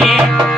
Thank you.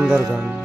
সুন্দর গান